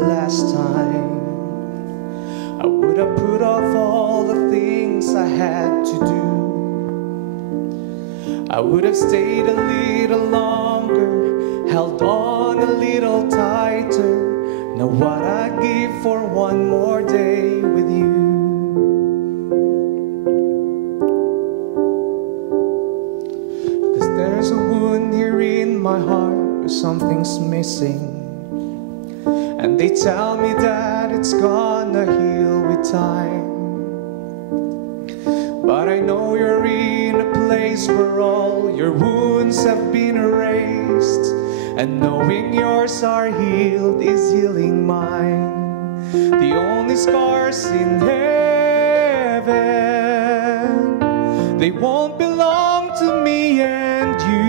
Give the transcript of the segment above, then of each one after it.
last time, I would have put off all the things I had to do. I would have stayed a little longer, held on a little tighter. Now what I'd give for one more day with you. Cause there's a wound here in my heart where something's missing, and they tell me that it's gonna heal with time. But I know you're in a place where all your wounds have been erased, and knowing yours are healed is healing mine. The only scars in heaven, they won't belong to me and you.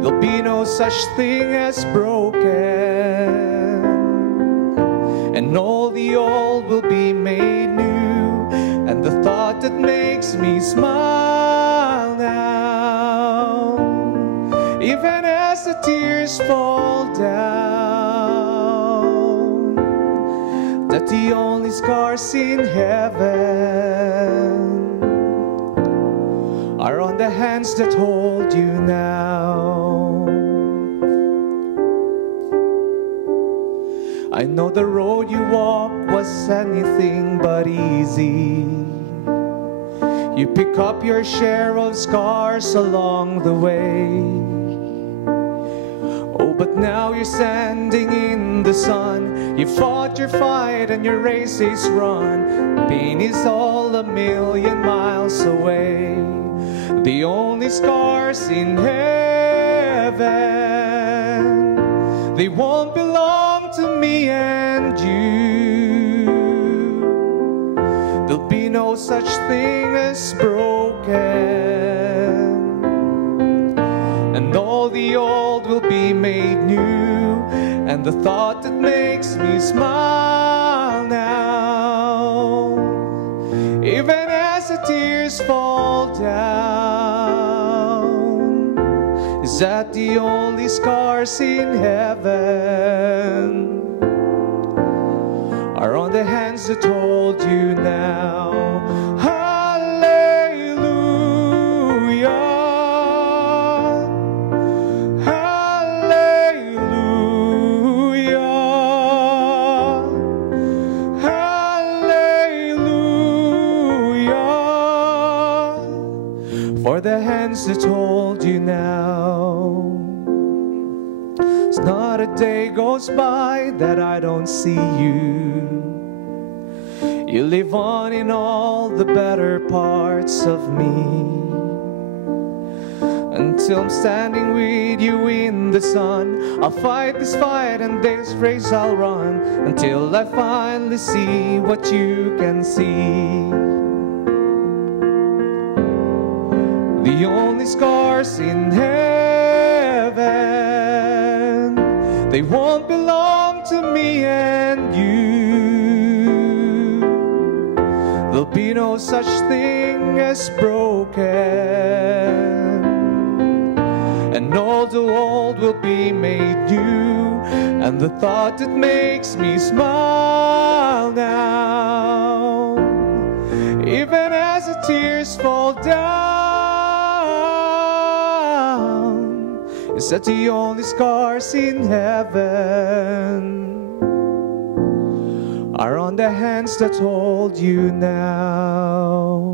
There'll be no such thing as broken, and all the old will be made new. And the thought that makes me smile now, even as the tears fall down, that the only scars in heaven are on the hands that hold you now. I know the road you walked was anything but easy. You pick up your share of scars along the way. Oh, but now you're standing in the sun. You fought your fight and your race is run. Pain is all a million miles away. The only scars in heaven, they won't belong to me and you. There'll be no such thing as broken, and all the old will be made new. And the thought that makes me smile now, even as the tears fall down, is that the only scars in heaven are on the hands that hold you now. Hallelujah, hallelujah, hallelujah, for the hands that hold you now. It's not a day goes by that I don't see you. You live on in all the better parts of me, until I'm standing with you in the sun. I'll fight this fight and this race I'll run, until I finally see what you can see. The only scars in heaven, they won't belong to me and you. There'll be no such thing as broken, and all the old will be made new. And the thought that makes me smile now, even as the tears fall down, is that the only scars in heaven are on the hands that hold you now.